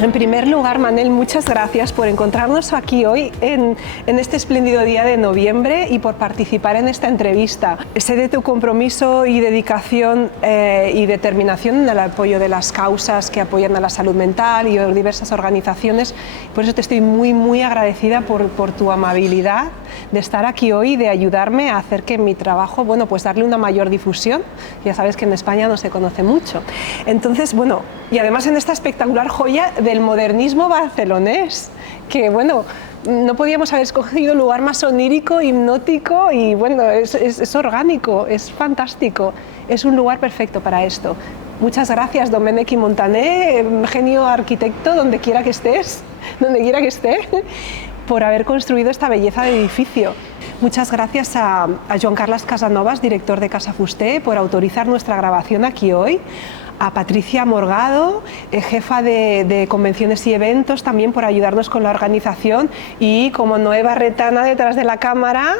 En primer lugar, Manel, muchas gracias por encontrarnos aquí hoy en este espléndido día de noviembre y por participar en esta entrevista. Sé de tu compromiso y dedicación y determinación en el apoyo de las causas que apoyan a la salud mental y diversas organizaciones. Por eso te estoy muy agradecida por tu amabilidad de estar aquí hoy y de ayudarme a hacer que mi trabajo, bueno, pues darle una mayor difusión. Ya sabes que en España no se conoce mucho. Entonces, bueno, y además en esta espectacular joya del modernismo barcelonés, que bueno, no podíamos haber escogido un lugar más onírico, hipnótico y bueno, es orgánico, es fantástico, es un lugar perfecto para esto. Muchas gracias, Domènech i Montaner, genio arquitecto, donde quiera que estés, donde quiera que esté, por haber construido esta belleza de edificio. Muchas gracias a Joan Carles Casanovas, director de Casa Fuster, por autorizar nuestra grabación aquí hoy. A Patricia Morgado, jefa de convenciones y eventos, también por ayudarnos con la organización, y como Noé Barretana detrás de la cámara,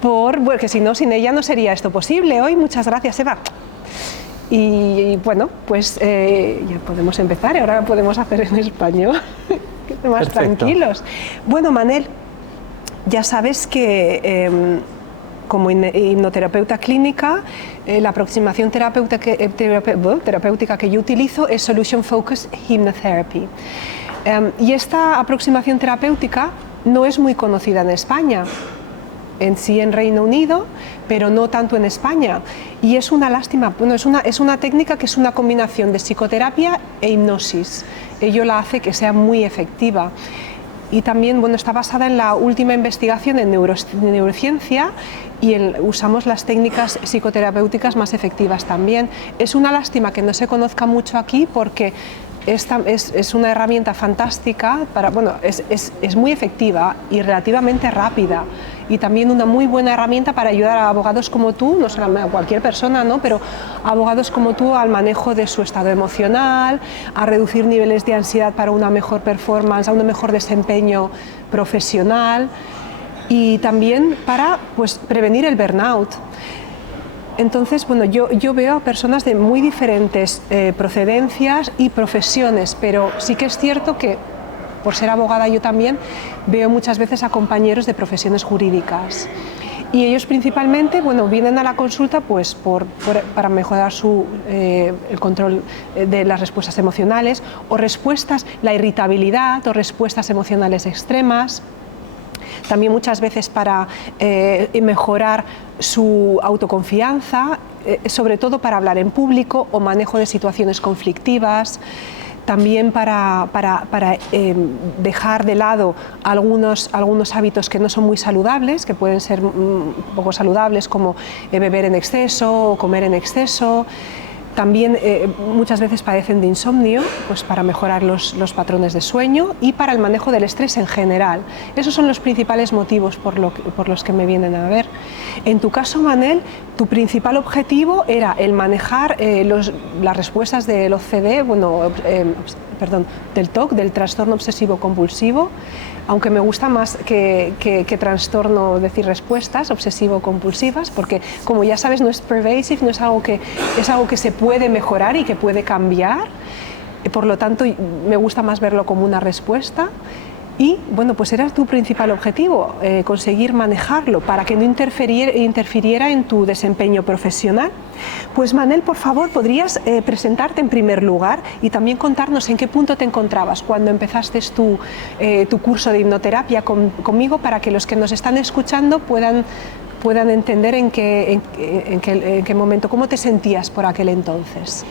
porque si no, sin ella no sería esto posible hoy. Muchas gracias, Eva. Y bueno, pues ya podemos empezar, ahora podemos hacer en español, más tranquilos. Bueno, Manel, ya sabes que como hipnoterapeuta clínica, la aproximación terapéutica que yo utilizo es Solution Focused Hypnotherapy. Y esta aproximación terapéutica no es muy conocida en España, en sí en Reino Unido, pero no tanto en España. Y es una lástima, bueno, es una técnica que es una combinación de psicoterapia e hipnosis. Ello la hace que sea muy efectiva. Y también, bueno, está basada en la última investigación en neurociencia y usamos las técnicas psicoterapéuticas más efectivas también. Es una lástima que no se conozca mucho aquí porque esta es una herramienta fantástica, es muy efectiva y relativamente rápida, y también una muy buena herramienta para ayudar a abogados como tú, no solamente a cualquier persona, ¿no?, pero a abogados como tú al manejo de su estado emocional, a reducir niveles de ansiedad para una mejor performance, a un mejor desempeño profesional, y también para prevenir el burnout. Entonces, bueno, yo veo a personas de muy diferentes procedencias y profesiones, pero sí que es cierto que, por ser abogada yo también, veo muchas veces a compañeros de profesiones jurídicas. Y ellos principalmente, bueno, vienen a la consulta para mejorar el control de las respuestas emocionales, o la irritabilidad o respuestas emocionales extremas. También muchas veces para mejorar su autoconfianza, sobre todo para hablar en público o manejo de situaciones conflictivas. También para dejar de lado algunos hábitos que no son muy saludables, que pueden ser poco saludables, como beber en exceso o comer en exceso. También muchas veces padecen de insomnio, pues para mejorar los patrones de sueño, y para el manejo del estrés en general. Esos son los principales motivos por los que me vienen a ver. En tu caso, Manel, tu principal objetivo era el manejar las respuestas del OCD, del TOC, del trastorno obsesivo compulsivo, aunque me gusta más que trastorno decir respuestas obsesivo-compulsivas, porque como ya sabes no es pervasive, no es algo que se puede mejorar y que puede cambiar, por lo tanto me gusta más verlo como una respuesta. Y bueno, pues era tu principal objetivo, conseguir manejarlo para que no interfiriera en tu desempeño profesional. Pues Manel, por favor, ¿podrías presentarte en primer lugar y también contarnos en qué punto te encontrabas cuando empezaste tu curso de hipnoterapia conmigo, para que los que nos están escuchando puedan entender en qué momento, cómo te sentías por aquel entonces?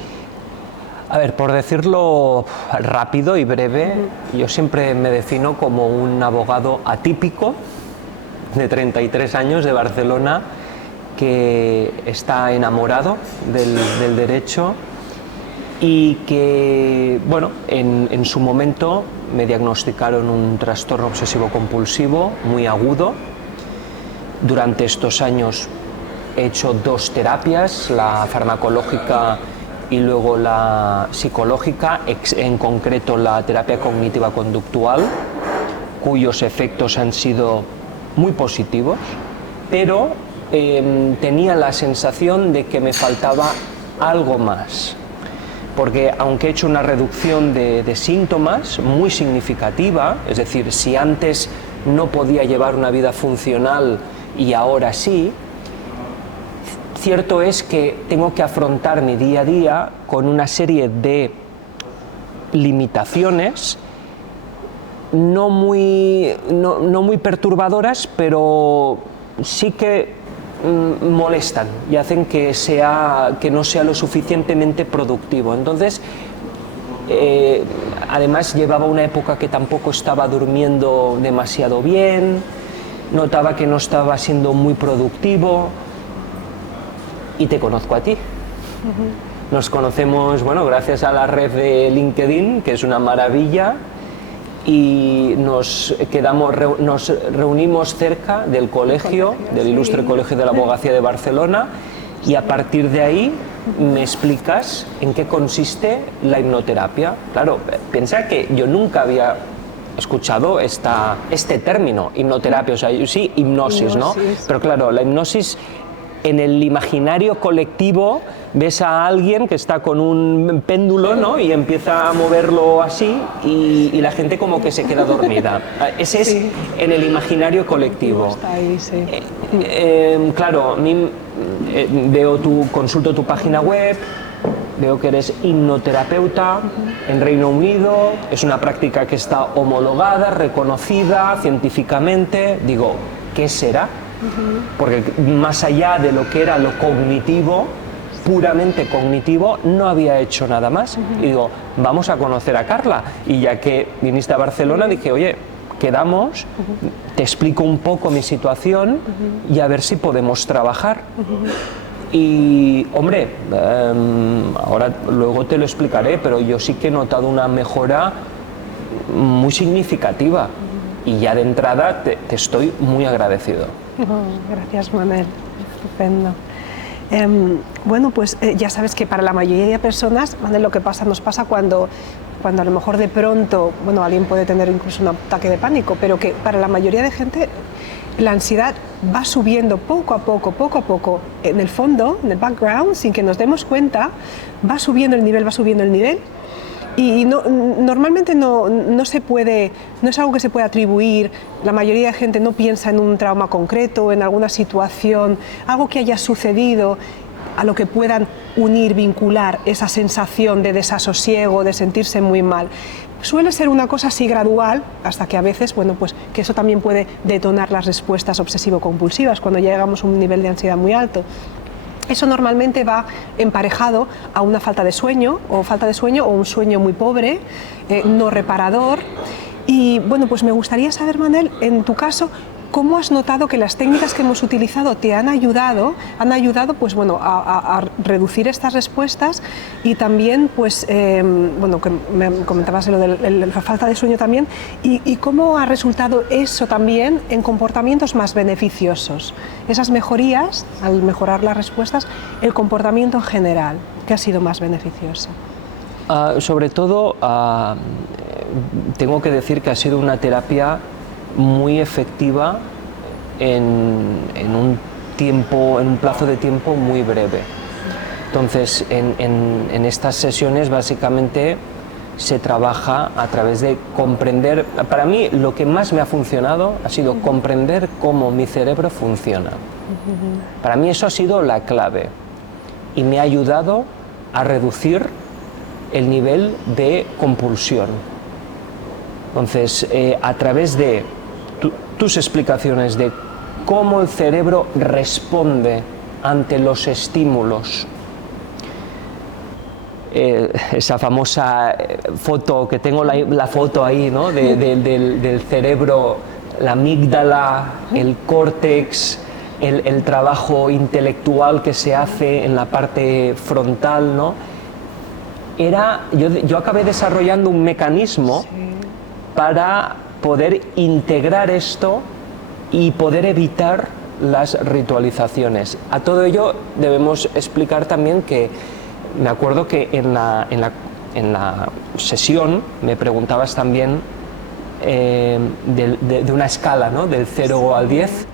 A ver, por decirlo rápido y breve, yo siempre me defino como un abogado atípico de 33 años de Barcelona, que está enamorado del derecho y que, bueno, en su momento me diagnosticaron un trastorno obsesivo-compulsivo muy agudo. Durante estos años he hecho 2 terapias, la farmacológica y luego la psicológica, en concreto la terapia cognitiva conductual, cuyos efectos han sido muy positivos, pero tenía la sensación de que me faltaba algo más. porque aunque he hecho una reducción de síntomas muy significativa, es decir, si antes no podía llevar una vida funcional y ahora sí, cierto es que tengo que afrontar mi día a día con una serie de limitaciones no muy perturbadoras, pero sí que molestan y hacen que no sea lo suficientemente productivo. Entonces, además llevaba una época que tampoco estaba durmiendo demasiado bien, notaba que no estaba siendo muy productivo y te conozco a ti. Nos conocemos, bueno, gracias a la red de LinkedIn, que es una maravilla, y nos reunimos cerca del colegio, del Ilustre Colegio de la Abogacía de Barcelona, y a partir de ahí me explicas en qué consiste la hipnoterapia. Claro, piensa que yo nunca había escuchado este término, hipnoterapia, o sea, sí, hipnosis, ¿no? Pero claro, la hipnosis en el imaginario colectivo ves a alguien que está con un péndulo, ¿no? Y empieza a moverlo así y la gente como que se queda dormida. Ese es en el imaginario colectivo. Está ahí, sí. Claro, a mí consulto tu página web, veo que eres hipnoterapeuta en Reino Unido, es una práctica que está homologada, reconocida científicamente. Digo, ¿qué será? Porque más allá de lo que era lo cognitivo, puramente cognitivo, no había hecho nada más. Y digo, vamos a conocer a Carla. Y ya que viniste a Barcelona, dije, oye, quedamos, te explico un poco mi situación y a ver si podemos trabajar. Y, hombre, ahora luego te lo explicaré, pero yo sí que he notado una mejora muy significativa. Y ya de entrada te estoy muy agradecido. Gracias, Manel. Estupendo. Bueno, pues ya sabes que para la mayoría de personas, Manel, lo que nos pasa cuando a lo mejor de pronto, bueno, alguien puede tener incluso un ataque de pánico, pero que para la mayoría de gente la ansiedad va subiendo poco a poco, en el fondo, en el background, sin que nos demos cuenta, va subiendo el nivel, y normalmente no es algo que se puede atribuir. La mayoría de gente no piensa en un trauma concreto, en alguna situación, algo que haya sucedido a lo que puedan vincular esa sensación de desasosiego, de sentirse muy mal. Suele ser una cosa así gradual, hasta que a veces, bueno, pues que eso también puede detonar las respuestas obsesivo-compulsivas cuando llegamos a un nivel de ansiedad muy alto. Eso normalmente va emparejado a una falta de sueño o un sueño muy pobre, no reparador. Y bueno, pues me gustaría saber, Manel, en tu caso, ¿cómo has notado que las técnicas que hemos utilizado te han ayudado pues bueno, a reducir estas respuestas y también, pues, bueno, que me comentabas lo de la falta de sueño también, y cómo ha resultado eso también en comportamientos más beneficiosos? Esas mejorías, al mejorar las respuestas, el comportamiento en general, ¿qué ha sido más beneficioso? Sobre todo, tengo que decir que ha sido una terapia muy efectiva en un plazo de tiempo muy breve. Entonces, en estas sesiones básicamente se trabaja a través de comprender. Para mí lo que más me ha funcionado ha sido comprender cómo mi cerebro funciona. Para mí eso ha sido la clave y me ha ayudado a reducir el nivel de compulsión. Entonces, a través de tus explicaciones de cómo el cerebro responde ante los estímulos, esa famosa foto, que tengo la foto ahí, ¿no? del cerebro, la amígdala, el córtex, el trabajo intelectual que se hace en la parte frontal, ¿no? Yo acabé desarrollando un mecanismo para poder integrar esto y poder evitar las ritualizaciones. A todo ello debemos explicar también que me acuerdo que en la sesión me preguntabas también de una escala, ¿no? Del 0 al 10,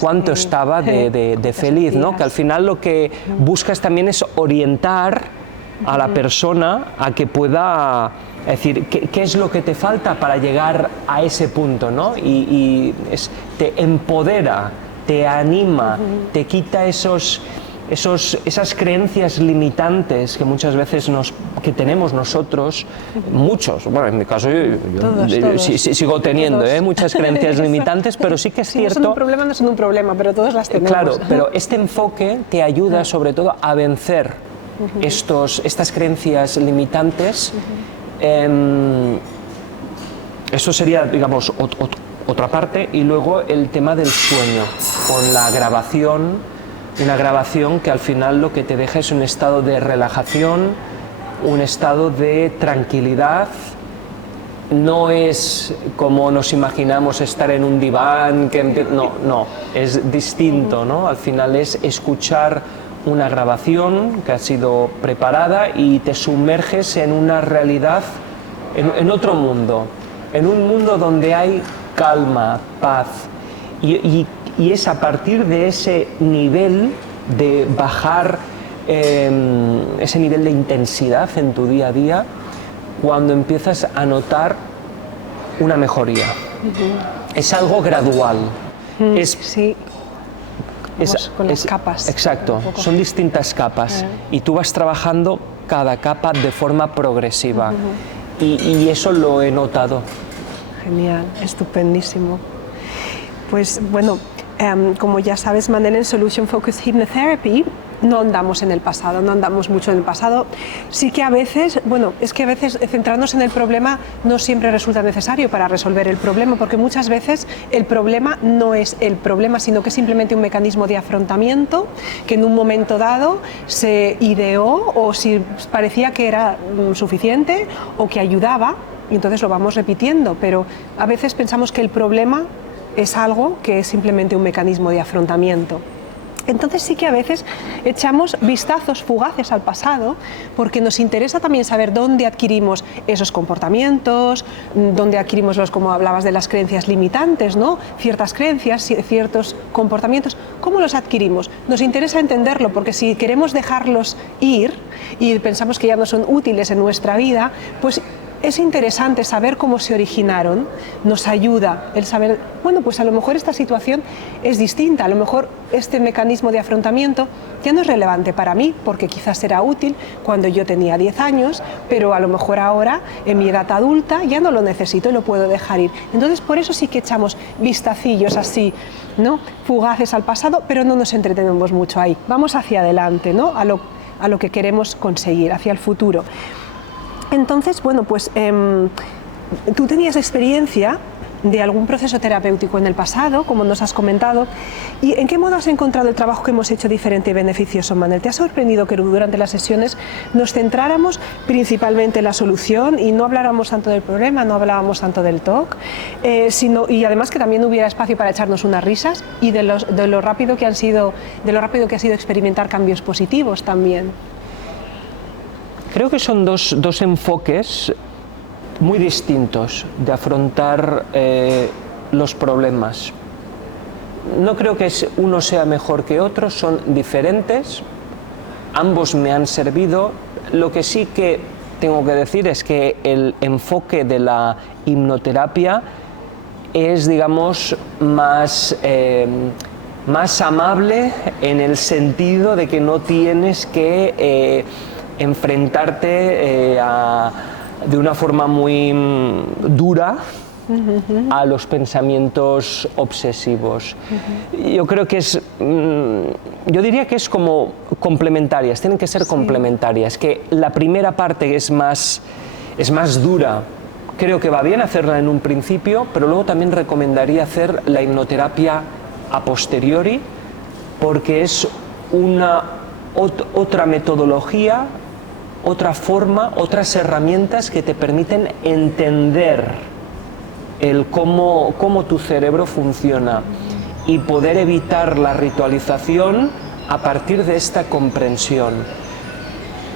cuánto estaba de feliz, ¿no? Que al final lo que buscas también es orientar a la persona a que pueda decir qué es lo que te falta para llegar a ese punto, ¿no? Te empodera, te anima, te quita esas creencias limitantes que muchas veces que tenemos nosotros, muchos, bueno, en mi caso yo sigo teniendo muchas creencias limitantes, pero sí que es cierto... Si no son un problema, no son un problema, pero todos las tenemos. Claro, pero este enfoque te ayuda sobre todo a vencer estas creencias limitantes. Eso sería, digamos, otra parte, y luego el tema del sueño, con la grabación, una grabación que al final lo que te deja es un estado de relajación, un estado de tranquilidad. No es como nos imaginamos estar en un diván, no, es distinto, ¿no? Al final es escuchar una grabación que ha sido preparada y te sumerges en una realidad, en otro mundo, en un mundo donde hay calma, paz, y es a partir de ese nivel de bajar ese nivel de intensidad en tu día a día cuando empiezas a notar una mejoría. Es algo gradual. Sí. Con las capas. Exacto, son distintas capas y tú vas trabajando cada capa de forma progresiva y eso lo he notado. Genial, estupendísimo. Pues bueno, como ya sabes, Manel, en Solution Focused Hypnotherapy no andamos en el pasado, no andamos mucho en el pasado. Sí que a veces, bueno, es que a veces centrarnos en el problema no siempre resulta necesario para resolver el problema, porque muchas veces el problema no es el problema, sino que es simplemente un mecanismo de afrontamiento que en un momento dado se ideó, o si parecía que era suficiente o que ayudaba, y entonces lo vamos repitiendo, pero a veces pensamos que el problema es algo que es simplemente un mecanismo de afrontamiento. Entonces sí que a veces echamos vistazos fugaces al pasado, porque nos interesa también saber dónde adquirimos esos comportamientos, dónde adquirimos como hablabas de las creencias limitantes, ¿no? Ciertas creencias, ciertos comportamientos, ¿cómo los adquirimos? Nos interesa entenderlo, porque si queremos dejarlos ir y pensamos que ya no son útiles en nuestra vida, pues es interesante saber cómo se originaron. Nos ayuda el saber, bueno, pues a lo mejor esta situación es distinta, a lo mejor este mecanismo de afrontamiento ya no es relevante para mí, porque quizás era útil cuando yo tenía 10 años, pero a lo mejor ahora, en mi edad adulta, ya no lo necesito y lo puedo dejar ir. Entonces, por eso sí que echamos vistacillos así, ¿no? Fugaces al pasado, pero no nos entretenemos mucho ahí. Vamos hacia adelante, ¿no? A lo que queremos conseguir, hacia el futuro. Entonces, bueno, pues tú tenías experiencia de algún proceso terapéutico en el pasado, como nos has comentado, ¿y en qué modo has encontrado el trabajo que hemos hecho diferente y beneficioso, Manel? ¿Te ha sorprendido que durante las sesiones nos centráramos principalmente en la solución y no habláramos tanto del problema, no hablábamos tanto del TOC, y además que también hubiera espacio para echarnos unas risas y de lo rápido que ha sido experimentar cambios positivos también? Creo que son dos enfoques muy distintos de afrontar los problemas. No creo que uno sea mejor que otro, son diferentes, ambos me han servido. Lo que sí que tengo que decir es que el enfoque de la hipnoterapia es, digamos, más amable, en el sentido de que no tienes que enfrentarte de una forma muy dura a los pensamientos obsesivos. Yo creo que yo diría que es como complementarias, tienen que ser complementarias, que la primera parte es más dura. Creo que va bien hacerla en un principio, pero luego también recomendaría hacer la hipnoterapia a posteriori, porque es otra metodología, otra forma, otras herramientas que te permiten entender cómo tu cerebro funciona y poder evitar la ritualización a partir de esta comprensión.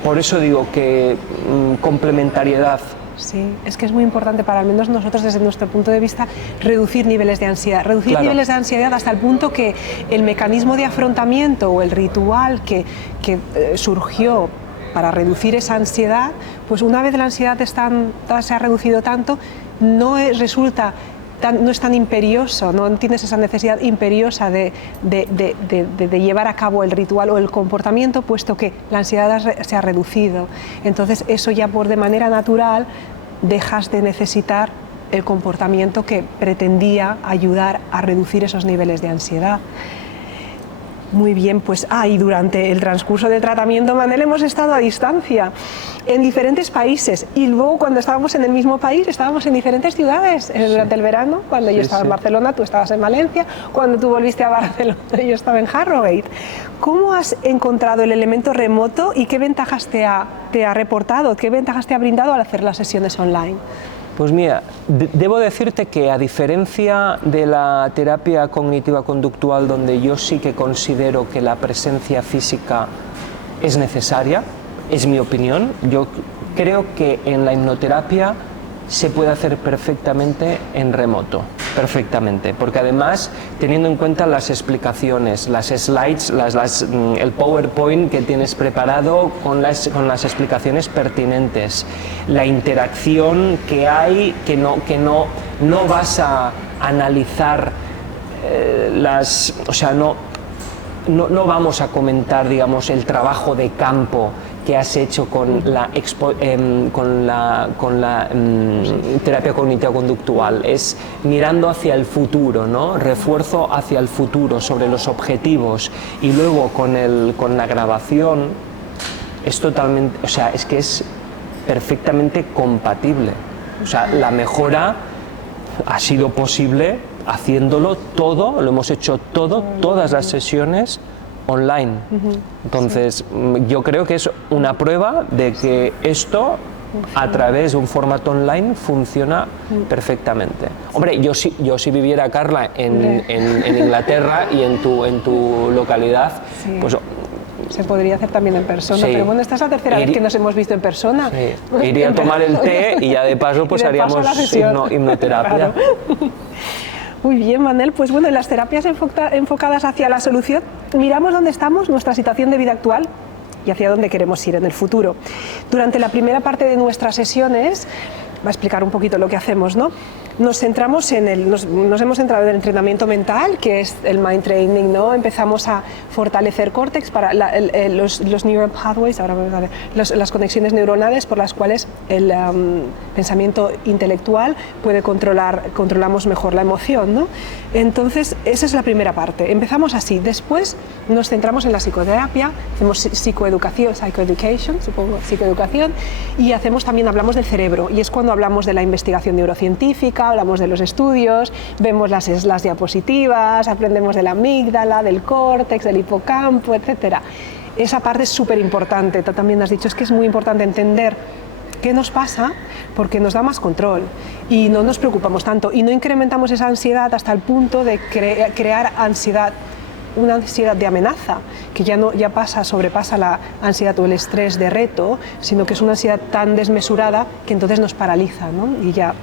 Por eso digo que complementariedad. Sí, es que es muy importante para al menos nosotros, desde nuestro punto de vista, reducir niveles de ansiedad. Reducir niveles de ansiedad hasta el punto que el mecanismo de afrontamiento o el ritual que surgió para reducir esa ansiedad, pues una vez la ansiedad se ha reducido tanto, no es tan imperioso, no tienes esa necesidad imperiosa de llevar a cabo el ritual o el comportamiento, puesto que la ansiedad se ha reducido. Entonces eso ya de manera natural dejas de necesitar el comportamiento que pretendía ayudar a reducir esos niveles de ansiedad. Muy bien, pues y durante el transcurso del tratamiento, Manel, hemos estado a distancia en diferentes países, y luego cuando estábamos en el mismo país estábamos en diferentes ciudades. Durante el verano, cuando yo estaba en Barcelona, tú estabas en Valencia; cuando tú volviste a Barcelona, yo estaba en Harrogate. ¿Cómo has encontrado el elemento remoto y qué ventajas te ha reportado, qué ventajas te ha brindado al hacer las sesiones online? Pues mira, debo decirte que, a diferencia de la terapia cognitiva conductual, donde yo sí que considero que la presencia física es necesaria, es mi opinión, yo creo que en la hipnoterapia se puede hacer perfectamente en remoto, perfectamente, porque además, teniendo en cuenta las explicaciones, las slides, el PowerPoint que tienes preparado con las explicaciones pertinentes, la interacción que hay, que no vas a analizar no vamos a comentar, digamos, el trabajo de campo que has hecho con la terapia cognitiva conductual. Es mirando hacia el futuro, ¿no? Refuerzo hacia el futuro sobre los objetivos, y luego con la grabación es totalmente, es que es perfectamente compatible. La mejora ha sido posible haciéndolo todo, lo hemos hecho todo, todas las sesiones online. Entonces, yo creo que es una prueba de que esto, a través de un formato online, funciona perfectamente. Hombre, yo si viviera, Carla, en Inglaterra y en tu localidad, pues se podría hacer también en persona, pero bueno, esta es la tercera vez que nos hemos visto en persona. Sí. Iría a tomar el té y ya de paso pues haríamos hipnoterapia. Claro. Muy bien, Manel. Pues bueno, en las terapias enfocadas hacia la solución, miramos dónde estamos, nuestra situación de vida actual, y hacia dónde queremos ir en el futuro. Durante la primera parte de nuestras sesiones, va a explicar un poquito lo que hacemos, ¿no? Nos centramos nos hemos centrado en el entrenamiento mental, que es el mind training, ¿no? Empezamos a fortalecer córtex para los neural pathways, las conexiones neuronales por las cuales el pensamiento intelectual controlamos mejor la emoción, ¿no? Entonces, esa es la primera parte. Empezamos así. Después nos centramos en la psicoterapia, hacemos psychoeducation, y hablamos del cerebro, y es cuando hablamos de la investigación neurocientífica, hablamos de los estudios, vemos las diapositivas, aprendemos de la amígdala, del córtex, del hipocampo, etc. Esa parte es súper importante. Tú también has dicho, es que es muy importante entender qué nos pasa, porque nos da más control y no nos preocupamos tanto y no incrementamos esa ansiedad hasta el punto de crear ansiedad, una ansiedad de amenaza, que sobrepasa la ansiedad o el estrés de reto, sino que es una ansiedad tan desmesurada que entonces nos paraliza, ¿no? Y ya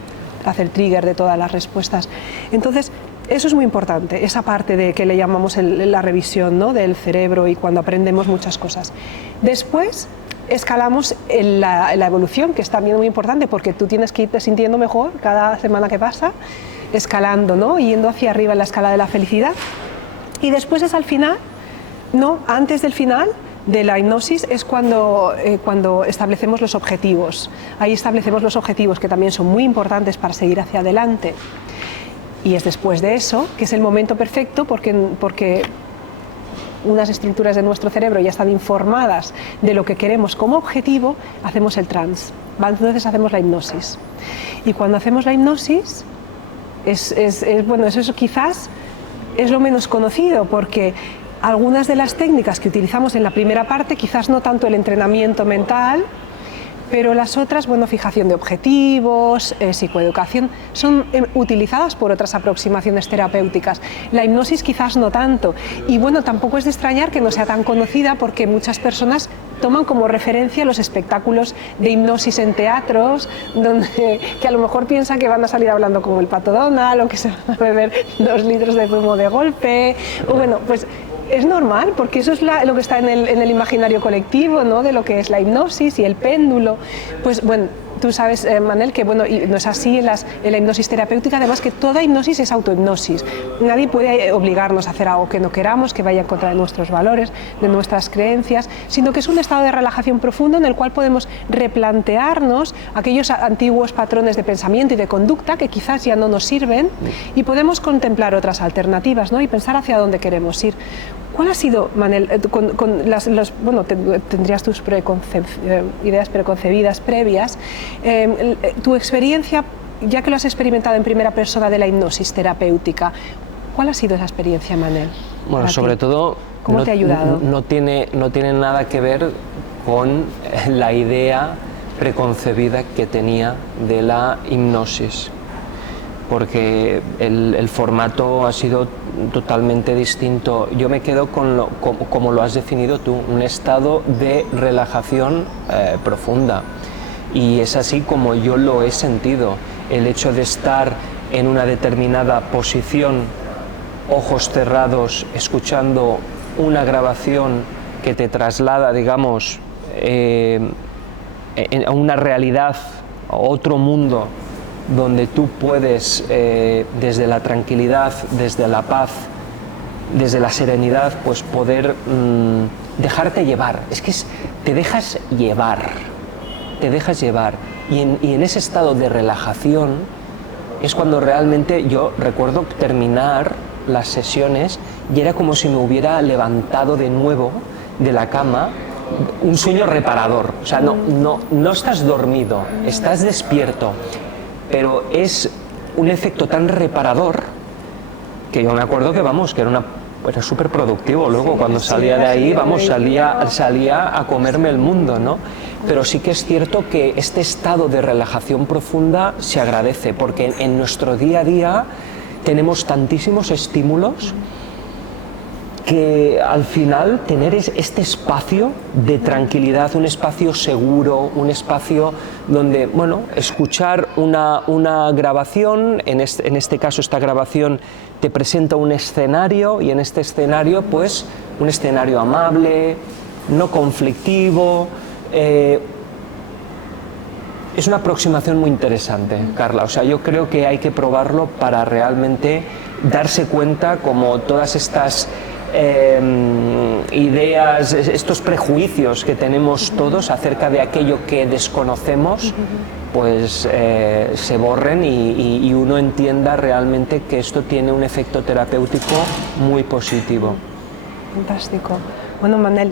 hace el trigger de todas las respuestas. Entonces, eso es muy importante, esa parte de que le llamamos la revisión, ¿no? Del cerebro, y cuando aprendemos muchas cosas. Después escalamos la evolución, que es también muy importante, porque tú tienes que irte sintiendo mejor cada semana que pasa, escalando, ¿no? Yendo hacia arriba en la escala de la felicidad. Y después es al final, no, antes del final de la hipnosis es cuando establecemos los objetivos. Ahí establecemos los objetivos, que también son muy importantes para seguir hacia adelante. Y es después de eso, que es el momento perfecto, porque unas estructuras de nuestro cerebro ya están informadas de lo que queremos como objetivo, hacemos el trance. Entonces hacemos la hipnosis. Y cuando hacemos la hipnosis, eso quizás es lo menos conocido, porque algunas de las técnicas que utilizamos en la primera parte, quizás no tanto el entrenamiento mental, pero las otras, fijación de objetivos, psicoeducación, son utilizadas por otras aproximaciones terapéuticas. La hipnosis quizás no tanto, y tampoco es de extrañar que no sea tan conocida, porque muchas personas toman como referencia los espectáculos de hipnosis en teatros, que a lo mejor piensan que van a salir hablando como el Pato Donald, o que se van a beber 2 litros de zumo de golpe, es normal, porque eso es lo que está en el imaginario colectivo, ¿no? De lo que es la hipnosis y el péndulo. Pues bueno, tú sabes, Manel, que bueno, y no es así en la hipnosis terapéutica, además que toda hipnosis es autohipnosis. Nadie puede obligarnos a hacer algo que no queramos, que vaya en contra de nuestros valores, de nuestras creencias, sino que es un estado de relajación profundo en el cual podemos replantearnos aquellos antiguos patrones de pensamiento y de conducta que quizás ya no nos sirven y podemos contemplar otras alternativas, ¿no? Y pensar hacia dónde queremos ir. ¿Cuál ha sido, Manel, bueno, tendrías tus ideas preconcebidas previas, tu experiencia, ya que lo has experimentado en primera persona de la hipnosis terapéutica, ¿cuál ha sido esa experiencia, Manel? Bueno, sobre todo, ¿cómo te ha ayudado? No tiene nada que ver con la idea preconcebida que tenía de la hipnosis, porque el formato ha sido totalmente distinto. Yo me quedo con como lo has definido tú, un estado de relajación profunda, y es así como yo lo he sentido. El hecho de estar en una determinada posición, ojos cerrados, escuchando una grabación que te traslada, digamos, a una realidad, a otro mundo, donde tú puedes, desde la tranquilidad, desde la paz, desde la serenidad, pues poder dejarte llevar. Es que te dejas llevar, y en ese estado de relajación es cuando realmente yo recuerdo terminar las sesiones y era como si me hubiera levantado de nuevo de la cama, un sueño reparador. O sea, no estás dormido, estás despierto, pero es un efecto tan reparador que yo me acuerdo que era súper productivo. Luego, cuando salía de ahí, salía a comerme el mundo, ¿no? Pero sí que es cierto que este estado de relajación profunda se agradece, porque en nuestro día a día tenemos tantísimos estímulos que al final tener este espacio de tranquilidad, un espacio seguro, un espacio donde, bueno, escuchar una grabación, en este caso esta grabación te presenta un escenario, y en este escenario, pues, un escenario amable, no conflictivo. Es una aproximación muy interesante, Carla. O sea, yo creo que hay que probarlo para realmente darse cuenta como todas estas ideas, estos prejuicios que tenemos todos acerca de aquello que desconocemos, pues se borren y uno entienda realmente que esto tiene un efecto terapéutico muy positivo. Fantástico. Bueno, Manel,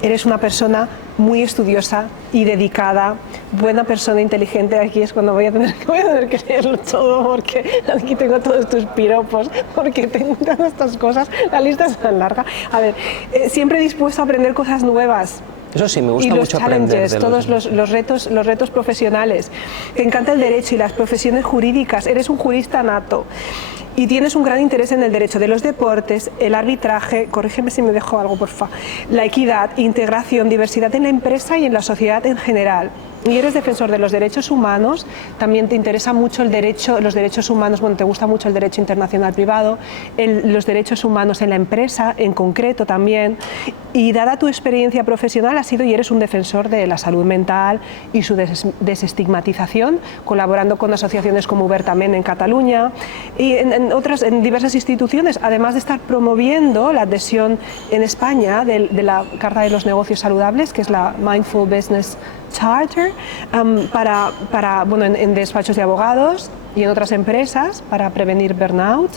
eres una persona muy estudiosa y dedicada, buena persona, inteligente. Aquí es cuando voy a tener que leerlo todo, porque aquí tengo todos tus piropos, porque tengo todas estas cosas, la lista es tan larga. A ver, siempre dispuesto a aprender cosas nuevas. Eso sí, me gusta mucho aprender de todos los retos profesionales. Te encanta el derecho y las profesiones jurídicas, eres un jurista nato. Y tienes un gran interés en el derecho de los deportes, el arbitraje, corrígeme si me dejo algo, porfa, la equidad, integración, diversidad en la empresa y en la sociedad en general. Y eres defensor de los derechos humanos, también te interesa mucho los derechos humanos, bueno, te gusta mucho el derecho internacional privado, los derechos humanos en la empresa, en concreto también, y dada tu experiencia profesional has sido y eres un defensor de la salud mental y su desestigmatización, colaborando con asociaciones como Obertament en Cataluña y en diversas instituciones, además de estar promoviendo la adhesión en España de la Carta de los Negocios Saludables, que es la Mindful Business Charter, en despachos de abogados y en otras empresas para prevenir burnout.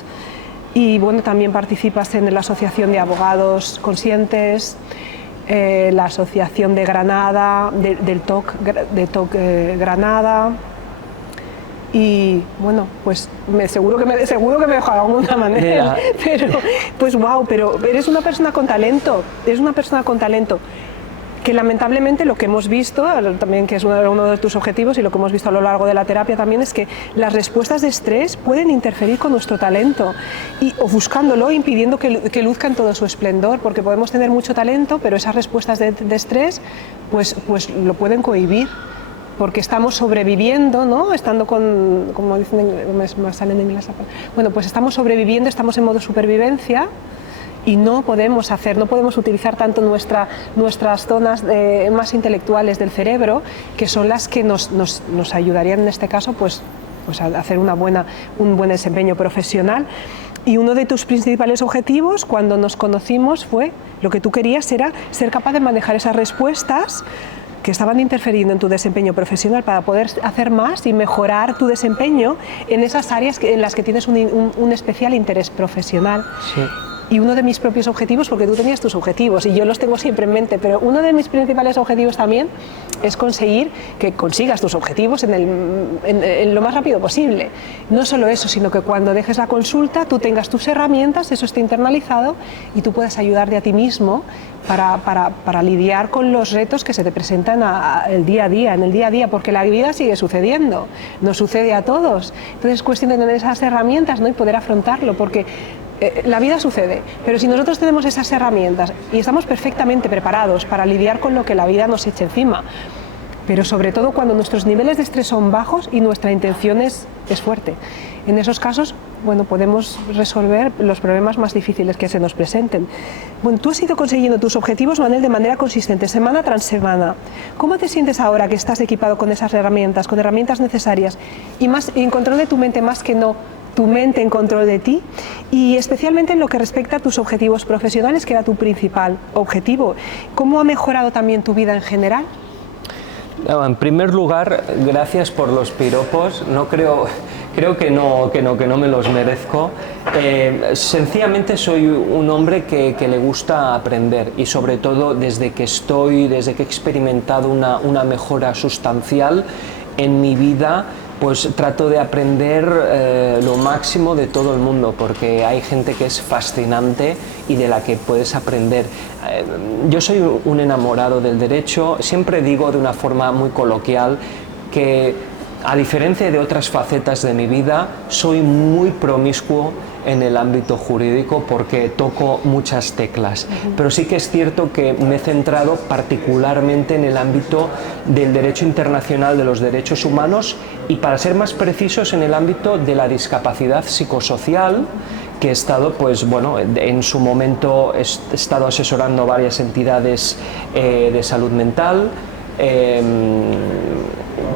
Y bueno, también participas en la Asociación de Abogados Conscientes, la Asociación de Granada, del TOC Granada. Y bueno, pues seguro que me he dejado de alguna manera, pero pues wow, pero eres una persona con talento, que lamentablemente lo que hemos visto, también que es uno de tus objetivos y lo que hemos visto a lo largo de la terapia también, es que las respuestas de estrés pueden interferir con nuestro talento y ofuscándolo, impidiendo que luzca en todo su esplendor, porque podemos tener mucho talento, pero esas respuestas de estrés pues lo pueden cohibir, porque estamos sobreviviendo, ¿no? Estando como dicen, me sale en inglés, bueno, pues estamos sobreviviendo, estamos en modo supervivencia. y no podemos utilizar tanto nuestras zonas más intelectuales del cerebro, que son las que nos ayudarían en este caso pues a hacer un buen desempeño profesional. Y uno de tus principales objetivos cuando nos conocimos fue, lo que tú querías era ser capaz de manejar esas respuestas que estaban interfiriendo en tu desempeño profesional para poder hacer más y mejorar tu desempeño en esas áreas en las que tienes un especial interés profesional. Sí. Y uno de mis propios objetivos, porque tú tenías tus objetivos y yo los tengo siempre en mente, pero uno de mis principales objetivos también es conseguir que consigas tus objetivos en lo más rápido posible. No solo eso, sino que cuando dejes la consulta tú tengas tus herramientas, eso esté internalizado y tú puedas ayudarte a ti mismo para lidiar con los retos que se te presentan en el día a día, porque la vida sigue sucediendo, nos sucede a todos. Entonces es cuestión de tener esas herramientas, ¿no? Y poder afrontarlo, porque la vida sucede, pero si nosotros tenemos esas herramientas y estamos perfectamente preparados para lidiar con lo que la vida nos eche encima, pero sobre todo cuando nuestros niveles de estrés son bajos y nuestra intención es fuerte, en esos casos, bueno, podemos resolver los problemas más difíciles que se nos presenten. Bueno, tú has ido consiguiendo tus objetivos, Manel, de manera consistente, semana tras semana. ¿Cómo te sientes ahora que estás equipado con esas herramientas, con herramientas necesarias y en control de tu mente más que no tu mente en control de ti, y especialmente en lo que respecta a tus objetivos profesionales, que era tu principal objetivo? ¿Cómo ha mejorado también tu vida en general? En primer lugar, gracias por los piropos. No creo que no me los merezco. Sencillamente soy un hombre que le gusta aprender, y sobre todo desde que he experimentado una mejora sustancial en mi vida, pues trato de aprender lo máximo de todo el mundo, porque hay gente que es fascinante y de la que puedes aprender. Yo soy un enamorado del derecho. Siempre digo de una forma muy coloquial que, a diferencia de otras facetas de mi vida, soy muy promiscuo en el ámbito jurídico porque toco muchas teclas, pero sí que es cierto que me he centrado particularmente en el ámbito del derecho internacional de los derechos humanos, y, para ser más precisos, en el ámbito de la discapacidad psicosocial, que he estado, pues bueno, en su momento he estado asesorando varias entidades de salud mental.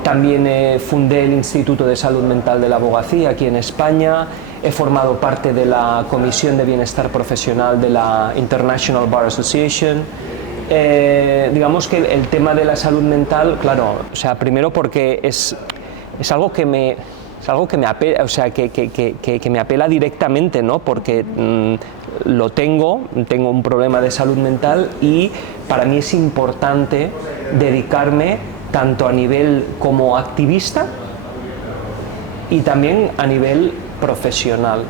También fundé el Instituto de Salud Mental de la Abogacía aquí en España. He formado parte de la Comisión de Bienestar Profesional de la International Bar Association. Digamos que el tema de la salud mental, claro, o sea, primero porque es algo que me apela, o sea, que me apela directamente, ¿no? Porque tengo un problema de salud mental, y para mí es importante dedicarme tanto a nivel como activista y también a nivel profesional.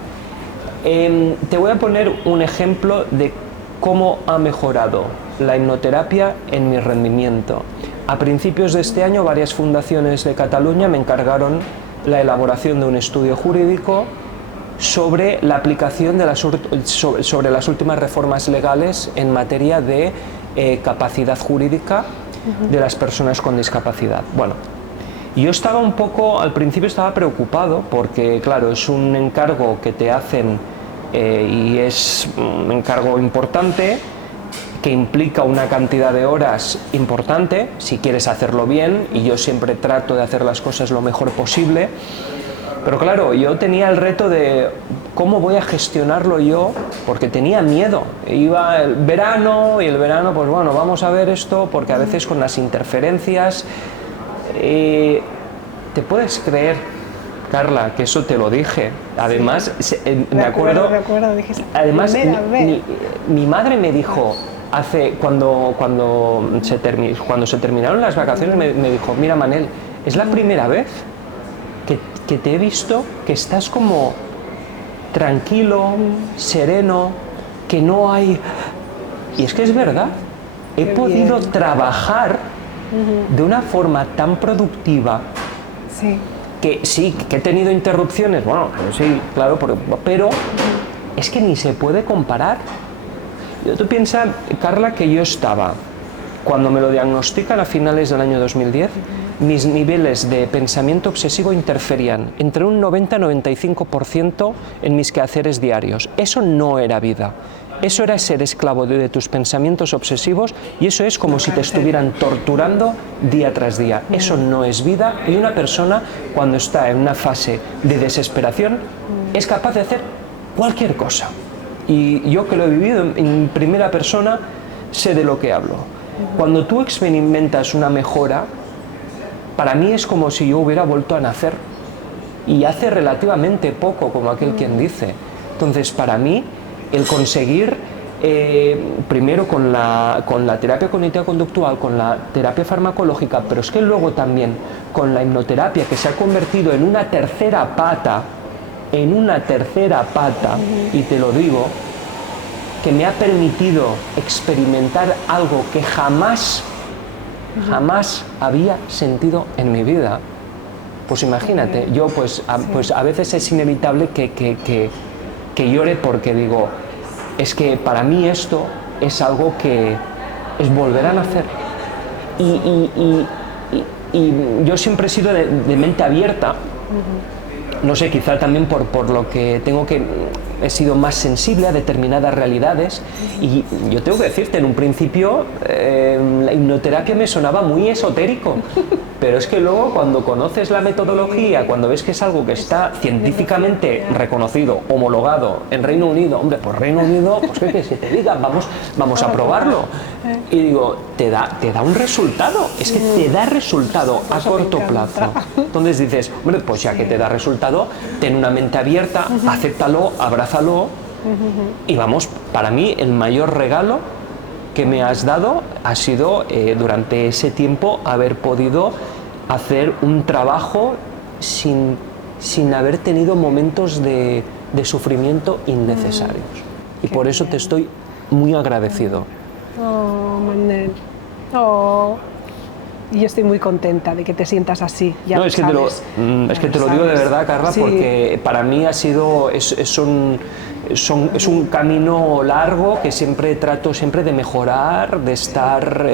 Te voy a poner un ejemplo de cómo ha mejorado la hipnoterapia en mi rendimiento. A principios de este año, varias fundaciones de Cataluña me encargaron la elaboración de un estudio jurídico sobre la aplicación de sobre las últimas reformas legales en materia de capacidad jurídica de las personas con discapacidad. Bueno, yo estaba al principio estaba preocupado, porque claro, es un encargo que te hacen y es un encargo importante, que implica una cantidad de horas importante si quieres hacerlo bien, y yo siempre trato de hacer las cosas lo mejor posible. Pero claro, yo tenía el reto de cómo voy a gestionarlo yo, porque tenía miedo. Iba el verano, y el verano, pues bueno, vamos a ver esto, porque a veces con las interferencias... ¿Te puedes creer, Carla, que eso te lo dije? Además, me acuerdo, además, mi madre me dijo, cuando se terminaron las vacaciones, me dijo: mira, Manel, es la primera vez que te he visto que estás como tranquilo, sereno, que no hay... Y es que es verdad, he podido trabajar de una forma tan productiva. Sí. Que sí, que he tenido interrupciones, bueno, sí, claro, pero es que ni se puede comparar. Tú piensas, Carla, que yo estaba, cuando me lo diagnostican a finales del año 2010, mis niveles de pensamiento obsesivo interferían entre un 90 y 95% en mis quehaceres diarios. Eso no era vida. eso era ser esclavo de tus pensamientos obsesivos y eso es como si te estuvieran torturando día tras día. Eso no es vida y una persona cuando está en una fase de desesperación es capaz de hacer cualquier cosa. Y yo que lo he vivido en primera persona sé de lo que hablo. Cuando tú experimentas una mejora, para mí es como si yo hubiera vuelto a nacer y hace relativamente poco, como aquel quien dice. Entonces, para mí, el conseguir, primero con la terapia cognitiva conductual, con la terapia farmacológica, pero es que luego también con la hipnoterapia, que se ha convertido en una tercera pata, y te lo digo, que me ha permitido experimentar algo que jamás había sentido en mi vida. Pues imagínate, yo pues a veces es inevitable que llore porque digo, es que para mí esto es algo que es volver a nacer. Y yo siempre he sido de mente abierta, no sé, quizá también por lo que he sido más sensible a determinadas realidades y yo tengo que decirte, en un principio la hipnoterapia me sonaba muy esotérico, pero es que luego cuando conoces la metodología, cuando ves que es algo que está científicamente reconocido, homologado en Reino Unido, hombre, pues Reino Unido, pues que se te diga, vamos a probarlo. Y digo, te da un resultado, es que te da resultado a corto plazo. Entonces dices, hombre, pues ya que te da resultado, ten una mente abierta, acéptalo, abrázalo y vamos, para mí el mayor regalo que me has dado ha sido durante ese tiempo haber podido hacer un trabajo sin haber tenido momentos de sufrimiento innecesarios. Y por eso te estoy muy agradecido. Oh, Manel. Oh. Y yo estoy muy contenta de que te sientas así. Ya no, es que te lo digo de verdad, Carla, sí. Porque para mí ha sido es un camino largo que siempre trato de mejorar, de estar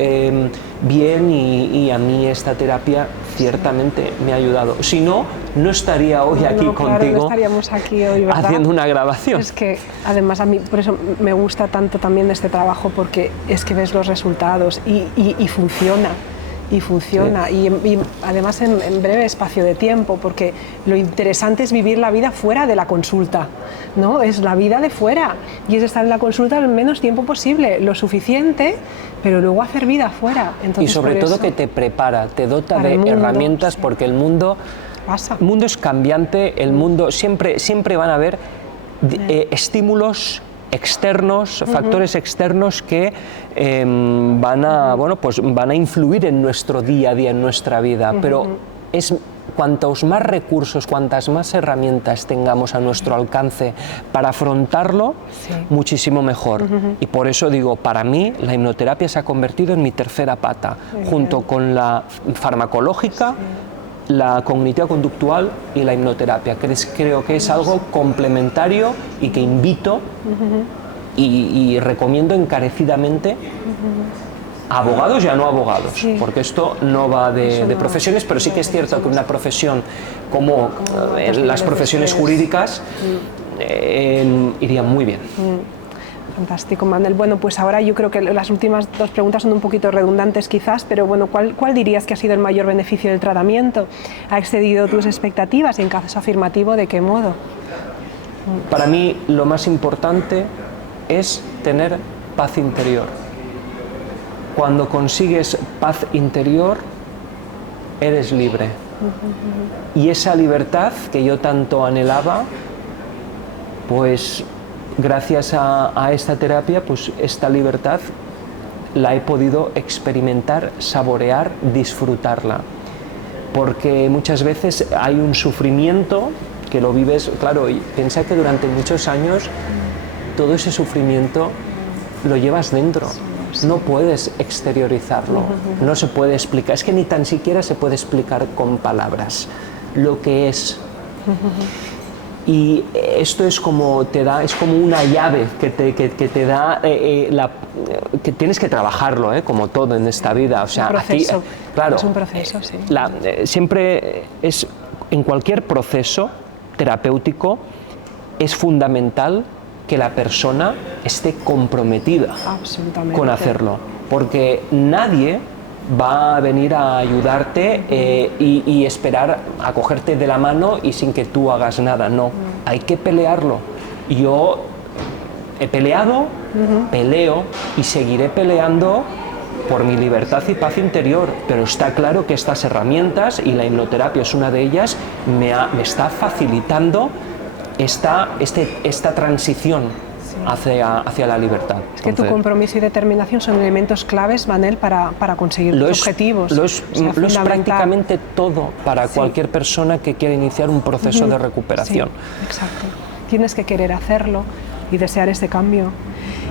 bien y a mí esta terapia ciertamente me ha ayudado. Si no, no estaría hoy aquí contigo, no estaríamos aquí hoy, ¿verdad? Haciendo una grabación. Es que además a mí por eso me gusta tanto también de este trabajo, porque es que ves los resultados y funciona. Y funciona, sí. y además en breve espacio de tiempo, porque lo interesante es vivir la vida fuera de la consulta, ¿no? Es la vida de fuera y es estar en la consulta el menos tiempo posible, lo suficiente, pero luego hacer vida fuera. Entonces, y sobre todo que te prepara, te dota de herramientas, sí. Porque el mundo es cambiante, el mundo siempre van a haber estímulos externos, factores externos que van a influir en nuestro día a día, en nuestra vida, pero cuantos más recursos, cuantas más herramientas tengamos a nuestro alcance para afrontarlo, sí. Muchísimo mejor. Y por eso digo, para mí la hipnoterapia se ha convertido en mi tercera pata, junto con la farmacológica, sí. La cognitiva conductual y la hipnoterapia. Creo que es algo complementario y que invito y recomiendo encarecidamente a abogados y a no abogados, sí. Porque esto no va de profesiones, pero sí que es cierto que una profesión como las profesiones jurídicas iría muy bien. Fantástico, Manel. Bueno, pues ahora yo creo que las últimas dos preguntas son un poquito redundantes quizás, pero bueno, ¿cuál dirías que ha sido el mayor beneficio del tratamiento? ¿Ha excedido tus expectativas? Y en caso afirmativo, ¿de qué modo? Para mí lo más importante es tener paz interior. Cuando consigues paz interior, eres libre. Y esa libertad que yo tanto anhelaba, pues gracias a esta terapia, pues esta libertad la he podido experimentar, saborear, disfrutarla. Porque muchas veces hay un sufrimiento que lo vives, claro, y piensa que durante muchos años todo ese sufrimiento lo llevas dentro. No puedes exteriorizarlo, no se puede explicar, es que ni tan siquiera se puede explicar con palabras lo que es. Y esto es como una llave que te da que tienes que trabajarlo, como todo en esta vida. O sea, proceso. Aquí, claro, es un proceso, sí. Siempre en cualquier proceso terapéutico es fundamental que la persona esté comprometida con hacerlo, porque nadie va a venir a ayudarte y esperar a cogerte de la mano y sin que tú hagas nada. No, hay que pelearlo. Yo he peleado, peleo y seguiré peleando por mi libertad y paz interior, pero está claro que estas herramientas, y la hipnoterapia es una de ellas, me está facilitando esta transición hacia la libertad. Es que tu compromiso y determinación son elementos claves, Manel, para conseguir tus objetivos. Lo es prácticamente todo para cualquier persona que quiera iniciar un proceso de recuperación. Sí, exacto. Tienes que querer hacerlo y desear este cambio.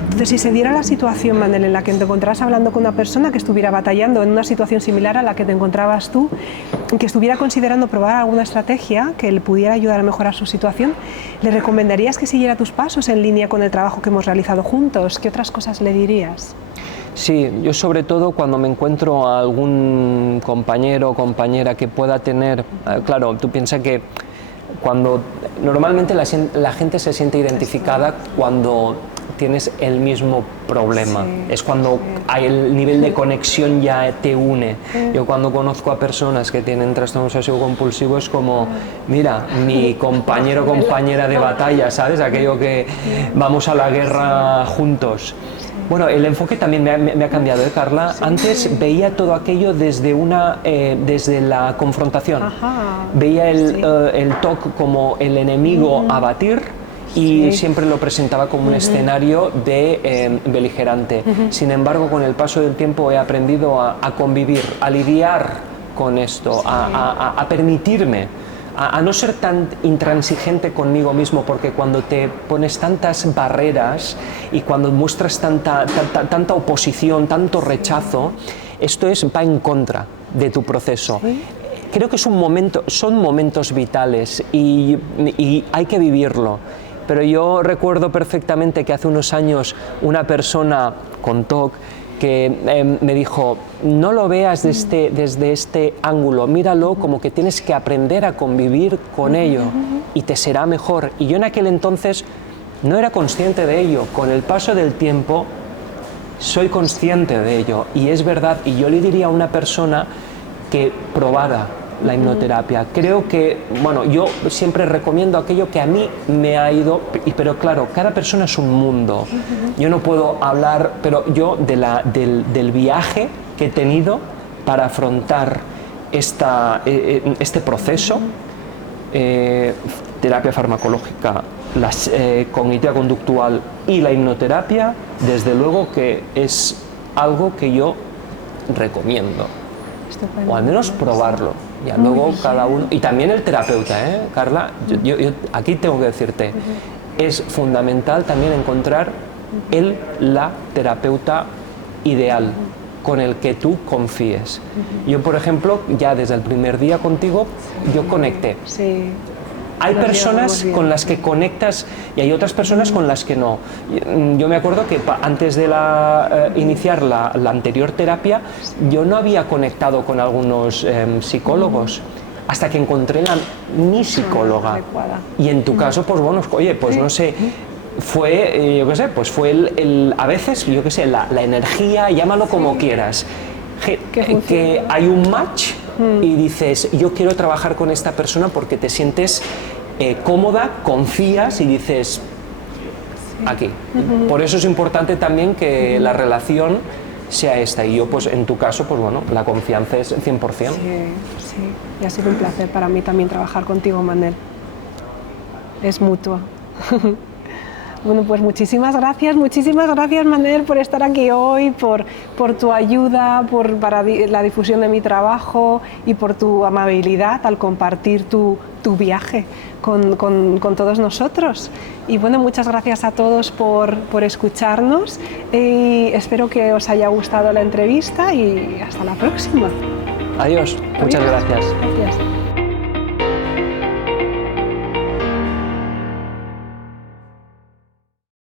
Entonces, si se diera la situación, Manel, en la que te encontraras hablando con una persona que estuviera batallando en una situación similar a la que te encontrabas tú, que estuviera considerando probar alguna estrategia que le pudiera ayudar a mejorar su situación, ¿le recomendarías que siguiera tus pasos en línea con el trabajo que hemos realizado juntos? ¿Qué otras cosas le dirías? Sí, yo sobre todo cuando me encuentro a algún compañero o compañera que pueda tener, claro, tú piensas que normalmente la gente se siente identificada cuando tienes el mismo problema, es cuando hay el nivel de conexión ya te une. Yo cuando conozco a personas que tienen trastorno obsesivo compulsivo es como, mira, mi compañero o compañera de batalla, ¿sabes? Aquello que vamos a la guerra juntos. Bueno, el enfoque también me ha cambiado, Carla. Antes veía todo aquello desde la confrontación. Veía el TOC como el enemigo a batir y siempre lo presentaba como un escenario de beligerante. Sin embargo, con el paso del tiempo he aprendido a convivir, a lidiar con esto, a permitirme, a no ser tan intransigente conmigo mismo, porque cuando te pones tantas barreras y cuando muestras tanta oposición, tanto rechazo, esto va en contra de tu proceso. Creo que son momentos vitales y hay que vivirlo. Pero yo recuerdo perfectamente que hace unos años una persona con TOC que me dijo, no lo veas desde este ángulo, míralo como que tienes que aprender a convivir con ello y te será mejor. Y yo en aquel entonces no era consciente de ello. Con el paso del tiempo soy consciente de ello y es verdad. Y yo le diría a una persona que probara la hipnoterapia. Creo que, bueno, yo siempre recomiendo aquello que a mí me ha ido, pero claro, cada persona es un mundo. Yo no puedo hablar, pero yo del viaje que he tenido para afrontar este proceso, terapia farmacológica, cognitiva conductual y la hipnoterapia, desde luego que es algo que yo recomiendo. O al menos probarlo. Ya luego cada uno, y también el terapeuta, Carla, yo aquí tengo que decirte, es fundamental también encontrar la terapeuta ideal, con el que tú confíes. Yo, por ejemplo, ya desde el primer día contigo, yo conecté. Hay personas con las que conectas y hay otras personas con las que no. Yo me acuerdo que antes de iniciar la anterior terapia, yo no había conectado con algunos psicólogos hasta que encontré mi psicóloga. Y en tu caso, pues bueno, oye, pues no sé, fue, yo qué sé, pues fue a veces, yo qué sé, la energía, llámalo como quieras, que hay un match. Y dices, yo quiero trabajar con esta persona porque te sientes cómoda, confías y dices, aquí. Por eso es importante también que la relación sea esta. Y yo, pues en tu caso, pues bueno, la confianza es 100%. Sí, y ha sido un placer para mí también trabajar contigo, Manel. Es mutuo. Bueno, pues muchísimas gracias, Manel, por estar aquí hoy, por tu ayuda, para la difusión de mi trabajo y por tu amabilidad al compartir tu viaje con todos nosotros. Y bueno, muchas gracias a todos por escucharnos y espero que os haya gustado la entrevista y hasta la próxima. Adiós. Muchas gracias. Gracias.